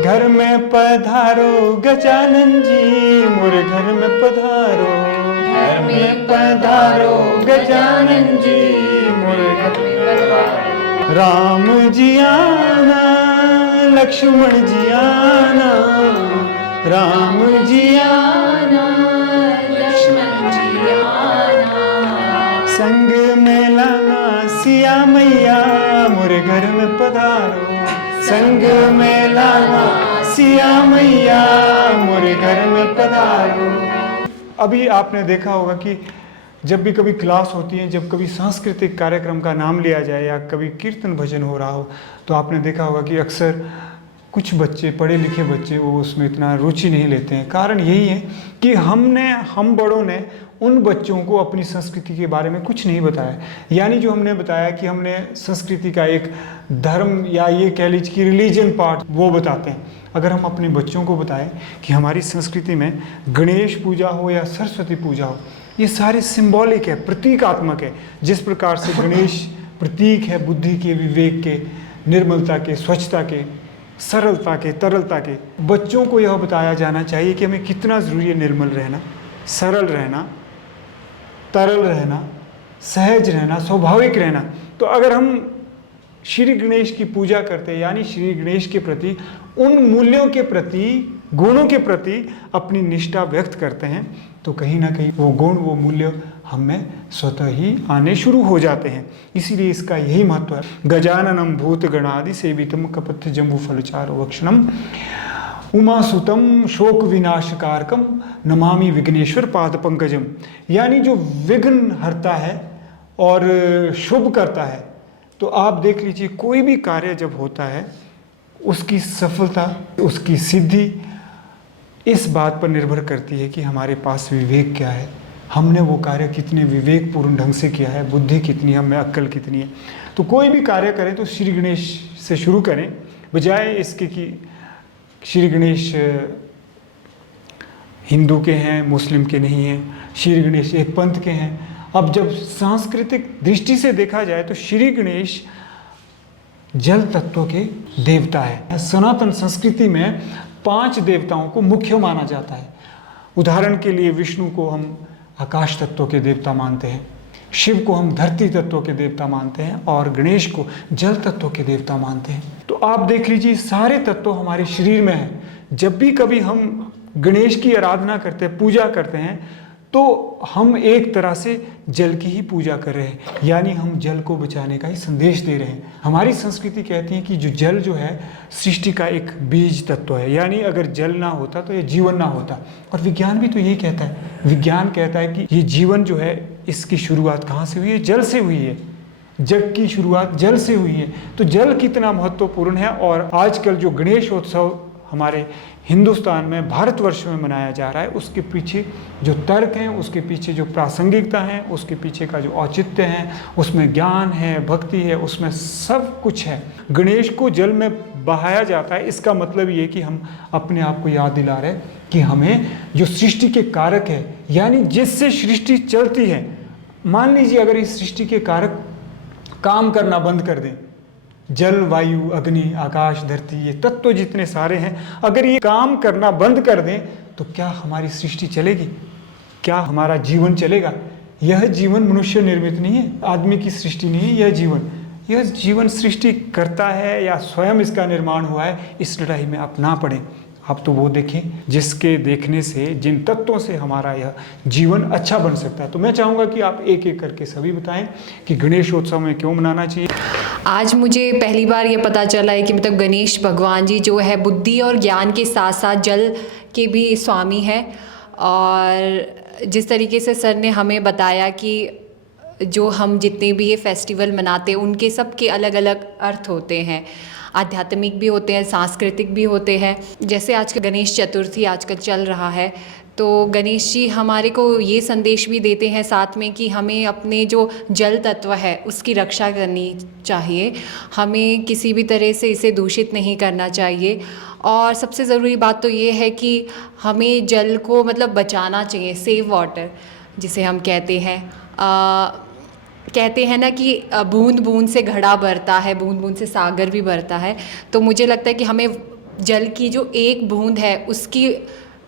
घर में पधारो गजानन जी, मोरे घर में पधारो। घर में पधारो गजानन जी, मोरे घर में पधारो। राम जी आना, लक्ष्मण जी आना, राम जी आना, लक्ष्मण जी आना। संग में लाना सिया मैया, मोरे घर में पधारो। संग में लाना सिया मैया, मोरे घर में पधारो। अभी आपने देखा होगा कि जब भी कभी क्लास होती है, जब कभी सांस्कृतिक कार्यक्रम का नाम लिया जाए या कभी कीर्तन भजन हो रहा हो, तो आपने देखा होगा कि अक्सर कुछ बच्चे, पढ़े लिखे बच्चे, वो उसमें इतना रुचि नहीं लेते हैं। कारण यही है कि हम बड़ों ने उन बच्चों को अपनी संस्कृति के बारे में कुछ नहीं बताया। यानी जो हमने बताया कि हमने संस्कृति का एक धर्म या ये कह लीजिए कि रिलीजन पार्ट वो बताते हैं। अगर हम अपने बच्चों को बताएं कि हमारी संस्कृति में गणेश पूजा हो या सरस्वती पूजा हो, ये सारे सिंबॉलिक है, प्रतीकात्मक है। जिस प्रकार से गणेश प्रतीक है बुद्धि के, विवेक के, निर्मलता के, स्वच्छता के, सरलता के, तरलता के, बच्चों को यह बताया जाना चाहिए कि हमें कितना ज़रूरी है निर्मल रहना, सरल रहना, तरल रहना, सहज रहना, स्वाभाविक रहना। तो अगर हम श्री गणेश की पूजा करते हैं, यानी श्री गणेश के प्रति, उन मूल्यों के प्रति, गुणों के प्रति अपनी निष्ठा व्यक्त करते हैं, तो कहीं ना कहीं वो गुण, वो मूल्य हमें स्वतः ही आने शुरू हो जाते हैं। इसीलिए इसका यही महत्व है। गजाननम भूत गणादि सेवितम कपत्थ जम्बू फलचार वक्षणम उमासुतम शोक विनाशकारकम नमामि विघ्नेश्वर पाद पंकजम। यानी जो विघ्न हरता है और शुभ करता है। तो आप देख लीजिए, कोई भी कार्य जब होता है, उसकी सफलता, उसकी सिद्धि इस बात पर निर्भर करती है कि हमारे पास विवेक क्या है, हमने वो कार्य कितने विवेकपूर्ण ढंग से किया है, बुद्धि कितनी है, हमें अक्ल कितनी है। तो कोई भी कार्य करें तो श्री गणेश से शुरू करें, बजाय इसके कि श्री गणेश हिंदू के हैं, मुस्लिम के नहीं हैं, श्री गणेश एक पंथ के हैं। अब जब सांस्कृतिक दृष्टि से देखा जाए तो श्री गणेश जल तत्व के देवता है। सनातन संस्कृति में 5 देवताओं को मुख्य माना जाता है। उदाहरण के लिए विष्णु को हम आकाश तत्व के देवता मानते हैं, शिव को हम धरती तत्व के देवता मानते हैं और गणेश को जल तत्व के देवता मानते हैं। तो आप देख लीजिए, सारे तत्व हमारे शरीर में हैं। जब भी कभी हम गणेश की आराधना करते हैं, पूजा करते हैं, तो हम एक तरह से जल की ही पूजा कर रहे हैं, यानी हम जल को बचाने का ही संदेश दे रहे हैं। हमारी संस्कृति कहती है कि जो जल जो है सृष्टि का एक बीज तत्व है, यानी अगर जल ना होता तो ये जीवन ना होता। और विज्ञान भी तो यही कहता है। विज्ञान कहता है कि ये जीवन जो है, इसकी शुरुआत कहाँ से हुई है? जल से हुई है। जग की शुरुआत जल से हुई है। तो जल कितना महत्वपूर्ण है। और आजकल जो गणेशोत्सव हमारे हिंदुस्तान में, भारतवर्ष में मनाया जा रहा है, उसके पीछे जो तर्क हैं, उसके पीछे जो प्रासंगिकता है, उसके पीछे का जो औचित्य है, उसमें ज्ञान है, भक्ति है, उसमें सब कुछ है। गणेश को जल में बहाया जाता है। इसका मतलब ये कि हम अपने आप को याद दिला रहे हैं कि हमें जो सृष्टि के कारक है, यानी जिससे सृष्टि चलती है, मान लीजिए अगर इस सृष्टि के कारक काम करना बंद कर दें, जल, वायु, अग्नि, आकाश, धरती, ये तत्व जितने सारे हैं, अगर ये काम करना बंद कर दें तो क्या हमारी सृष्टि चलेगी? क्या हमारा जीवन चलेगा? यह जीवन मनुष्य निर्मित नहीं है, आदमी की सृष्टि नहीं है। यह जीवन सृष्टि करता है या स्वयं इसका निर्माण हुआ है। इस लड़ाई में आप ना पड़ें। आप तो वो देखें जिसके देखने से, जिन तत्वों से हमारा यह जीवन अच्छा बन सकता है। तो मैं चाहूँगा कि आप एक एक करके सभी बताएं कि गणेशोत्सव में क्यों मनाना चाहिए। आज मुझे पहली बार ये पता चला है कि मतलब गणेश भगवान जी जो है बुद्धि और ज्ञान के साथ साथ जल के भी स्वामी हैं। और जिस तरीके से सर ने हमें बताया कि जो हम जितने भी ये फेस्टिवल मनाते हैं, उनके सब के अलग अलग अर्थ होते हैं, आध्यात्मिक भी होते हैं, सांस्कृतिक भी होते हैं। जैसे आज का गणेश चतुर्थी आजकल चल रहा है, तो गणेश जी हमारे को ये संदेश भी देते हैं साथ में कि हमें अपने जो जल तत्व है उसकी रक्षा करनी चाहिए, हमें किसी भी तरह से इसे दूषित नहीं करना चाहिए। और सबसे ज़रूरी बात तो ये है कि हमें जल को मतलब बचाना चाहिए, सेव वाटर जिसे हम कहते हैं। कहते हैं ना कि बूंद बूंद से घड़ा भरता है, बूंद बूंद से सागर भी भरता है। तो मुझे लगता है कि हमें जल की जो एक बूंद है उसकी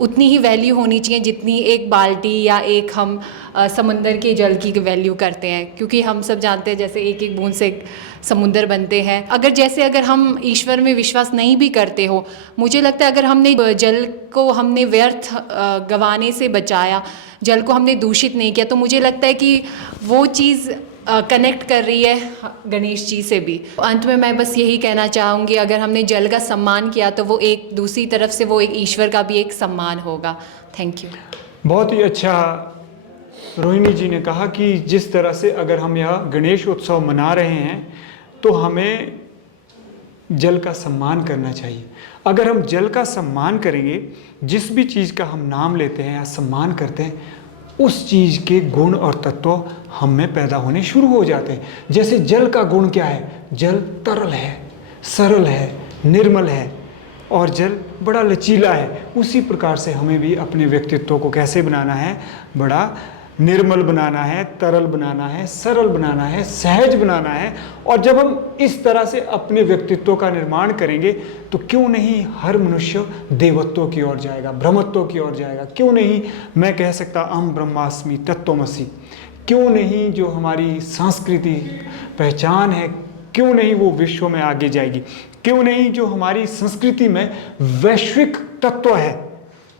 उतनी ही वैल्यू होनी चाहिए जितनी एक बाल्टी या एक हम समुंदर के जल की वैल्यू करते हैं, क्योंकि हम सब जानते हैं जैसे एक एक बूंद से एक समुंदर बनते हैं। अगर हम ईश्वर में विश्वास नहीं भी करते हो, मुझे लगता है अगर हमने जल को हमने व्यर्थ गंवाने से बचाया, जल को हमने दूषित नहीं किया, तो मुझे लगता है कि वो चीज़ कनेक्ट कर रही है गणेश जी से भी। अंत में मैं बस यही कहना चाहूँगी, अगर हमने जल का सम्मान किया तो वो एक दूसरी तरफ से वो एक ईश्वर का भी एक सम्मान होगा। Thank you. बहुत ही अच्छा रोहिणी जी ने कहा कि जिस तरह से अगर हम यह गणेश उत्सव मना रहे हैं तो हमें जल का सम्मान करना चाहिए। अगर हम जल का सम्मान करेंगे, जिस भी चीज़ का हम नाम लेते हैं या सम्मान करते हैं, उस चीज़ के गुण और तत्व हम में पैदा होने शुरू हो जाते हैं। जैसे जल का गुण क्या है? जल तरल है, सरल है, निर्मल है और जल बड़ा लचीला है। उसी प्रकार से हमें भी अपने व्यक्तित्व को कैसे बनाना है? बड़ा निर्मल बनाना है, तरल बनाना है, सरल बनाना है, सहज बनाना है। और जब हम इस तरह से अपने व्यक्तित्व का निर्माण करेंगे तो क्यों नहीं हर मनुष्य देवत्व की ओर जाएगा, ब्रह्मत्व की ओर जाएगा। क्यों नहीं मैं कह सकता अहम ब्रह्मास्मि तत्त्वमसि। क्यों नहीं जो हमारी सांस्कृति पहचान है, क्यों नहीं वो विश्व में आगे जाएगी। क्यों नहीं जो हमारी संस्कृति में वैश्विक तत्व है,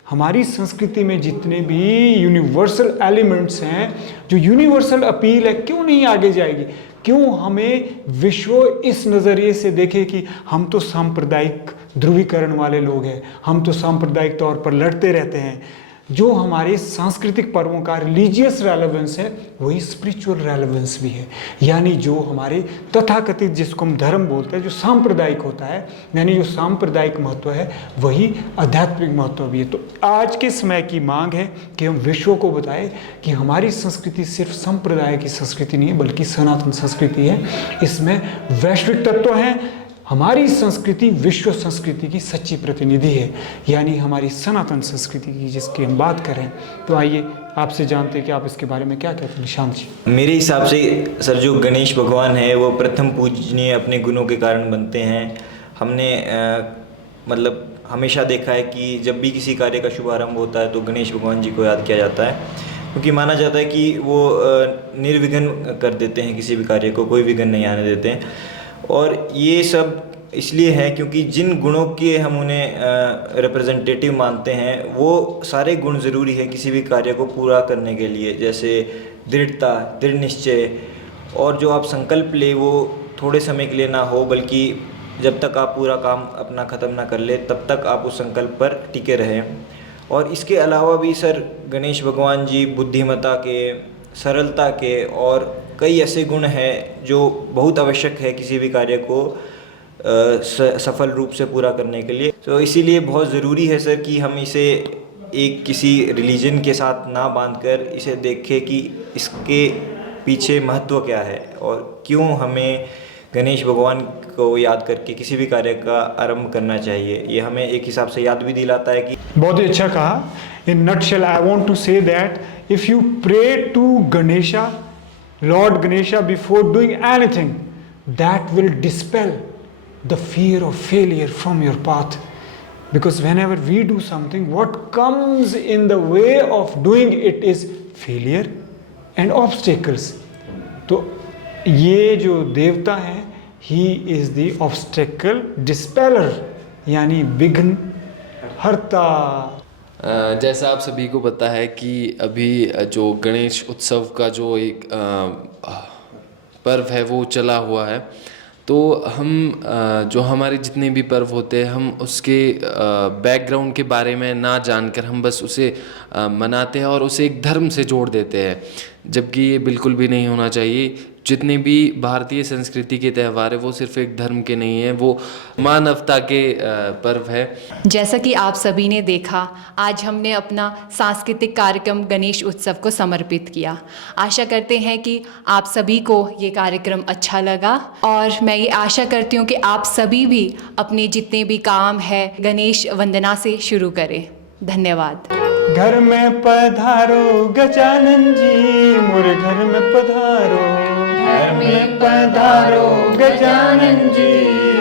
हमारी संस्कृति में जितने भी यूनिवर्सल एलिमेंट्स हैं, जो यूनिवर्सल अपील है, क्यों नहीं आगे जाएगी। क्यों हमें विश्व इस नज़रिए से देखे कि हम तो सांप्रदायिक ध्रुवीकरण वाले लोग हैं, हम तो सांप्रदायिक तौर पर लड़ते रहते हैं। जो हमारे सांस्कृतिक पर्वों का रिलीजियस रेलेवेंस है वही स्पिरिचुअल रेलेवेंस भी है। यानी जो हमारे तथाकथित, जिसको हम धर्म बोलते हैं, जो सांप्रदायिक होता है, यानी जो सांप्रदायिक महत्व है वही आध्यात्मिक महत्व भी है। तो आज के समय की मांग है कि हम विश्व को बताएं कि हमारी संस्कृति सिर्फ संप्रदाय की संस्कृति नहीं है बल्कि सनातन संस्कृति है। इसमें वैश्विक तत्व हैं। हमारी संस्कृति विश्व संस्कृति की सच्ची प्रतिनिधि है, यानी हमारी सनातन संस्कृति की जिसकी हम बात करें। तो आइए आपसे जानते हैं कि आप इसके बारे में क्या कहते हैं निशांत जी। मेरे हिसाब से सर जो गणेश भगवान है वो प्रथम पूजनीय अपने गुणों के कारण बनते हैं। हमने मतलब हमेशा देखा है कि जब भी किसी कार्य का शुभारंभ होता है तो गणेश भगवान जी को याद किया जाता है, क्योंकि माना जाता है कि वो निर्विघ्न कर देते हैं, किसी भी कार्य को कोई विघ्न नहीं आने देते हैं। और ये सब इसलिए है क्योंकि जिन गुणों के हम उन्हें रिप्रेजेंटेटिव मानते हैं वो सारे गुण ज़रूरी है किसी भी कार्य को पूरा करने के लिए। जैसे दृढ़ता, दृढ़ निश्चय, और जो आप संकल्प ले वो थोड़े समय के लिए ना हो बल्कि जब तक आप पूरा काम अपना ख़त्म ना कर ले तब तक आप उस संकल्प पर टिके रहें। और इसके अलावा भी सर गणेश भगवान जी बुद्धिमत्ता के, सरलता के और कई ऐसे गुण हैं जो बहुत आवश्यक है किसी भी कार्य को सफल रूप से पूरा करने के लिए। तो इसीलिए बहुत ज़रूरी है सर कि हम इसे एक किसी रिलीजन के साथ ना बांधकर इसे देखें कि इसके पीछे महत्व क्या है और क्यों हमें गणेश भगवान को याद करके किसी भी कार्य का आरंभ करना चाहिए। ये हमें एक हिसाब से याद भी दिलाता है कि बहुत ही अच्छा कहा। In nutshell I want to say that if you pray to Ganesha, Lord Ganesha, before doing anything, that will dispel the fear of failure from your path. Because whenever we do something, what comes in the way of doing it is failure and obstacles. तो ये जो देवता है, he is the obstacle dispeller, यानी विघ्न हरता। जैसा आप सभी को पता है कि अभी जो गणेश उत्सव का जो एक पर्व है वो चला हुआ है। तो हम जो हमारे जितने भी पर्व होते हैं हम उसके बैकग्राउंड के बारे में ना जानकर हम बस उसे मनाते हैं और उसे एक धर्म से जोड़ देते हैं, जबकि ये बिल्कुल भी नहीं होना चाहिए। जितने भी भारतीय संस्कृति के त्यौहार है वो सिर्फ एक धर्म के नहीं है, वो मानवता के पर्व है। जैसा कि आप सभी ने देखा, आज हमने अपना सांस्कृतिक कार्यक्रम गणेश उत्सव को समर्पित किया। आशा करते हैं कि आप सभी को ये कार्यक्रम अच्छा लगा और मैं ये आशा करती हूँ कि आप सभी भी अपने जितने भी काम है गणेश वंदना से शुरू करें। धन्यवाद। घर में पधारो गजानन जी, मोरे घर में पधारो। घर में पधारो गजानन जी,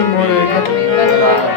मोरे घर में पधारो।